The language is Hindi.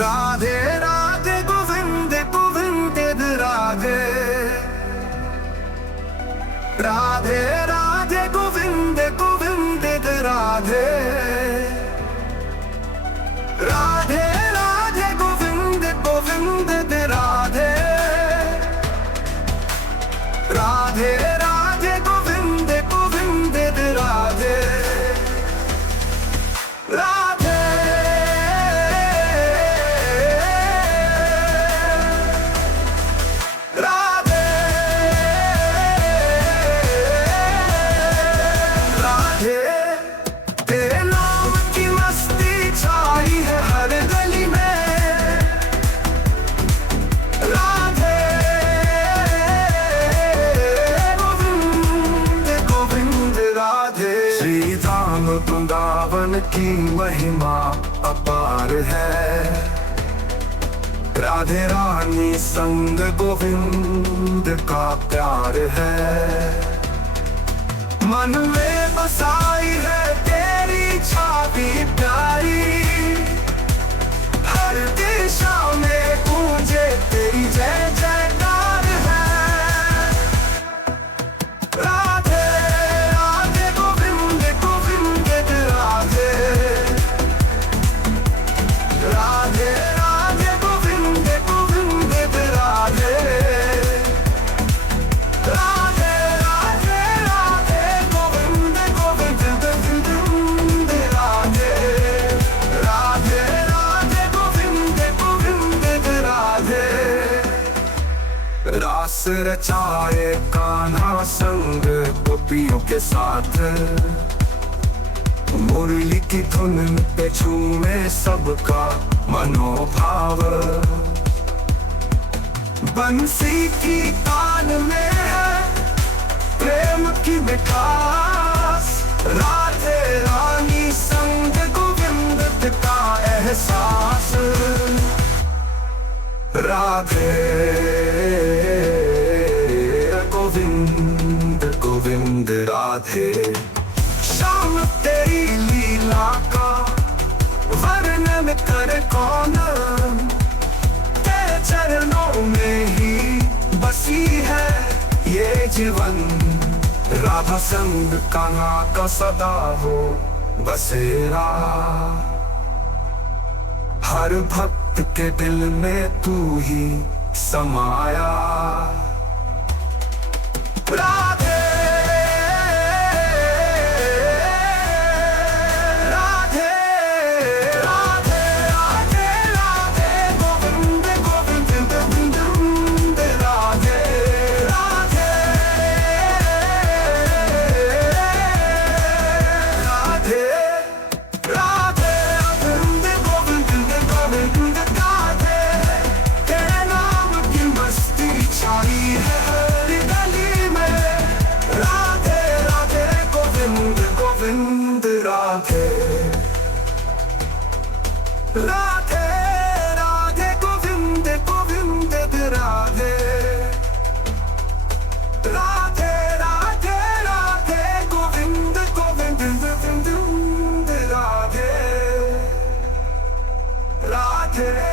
राधे राधे गोविंद गोविंद राधे, राधे राधे गोविंद गोविंद राधे, राधे राधे गोविंद गोविंद राधे, राधे राधे गोविंद गोविंद राधे, राधे राधे राधे। तेरे नाम की मस्ती छाई है हर गली में, राधे गोविंद गोविंद राधे। श्री धाम वृंदावन की महिमा अपार है, राधे रानी संग गोविंद का प्यार है। मन में बसाई है तेरी छवि प्यारी, हर दिशा में गूंजे तेरी जय जयकार है। राधे राधे गोविंद गोविंद राधे, राधे राधे गोविंद गोविंद राधे, राधे राधे राधे गोविंद गोविंद गोविंद राधे, राधे राधे गोविंद गोविंद राधे। रास रचाए कान्हा संग गोपियों के साथ, मुरली की धुन पे झूमे सबका मनोभाव। बंसी की तान में है प्रेम की मिठास, राधे रानी संग गोविंद का एहसास। राधे गोविंद गोविंद राधे। शाम तेरी लीला का वर्णन करे कौन, तेरे चरणों में ही बसी है ये जीवन। राधा संग कान्हा का सदा हो बसेरा, हर भक्त के दिल में तू ही समाया। राधे राधे राधे राधे राधे गोविंद गोविंद गोविंद राधे, राधे राधे राधे गोविंद गोविंद गोविंद राधे। तेरे नाम की मस्ती छाई है हर गली में, राधे राधे गोविंद गोविंद राधे, राधे राधे गोविंद गोविंद राधे, राधे राधे राधे गोविंद गोविंद गोविंद राधे, राधे।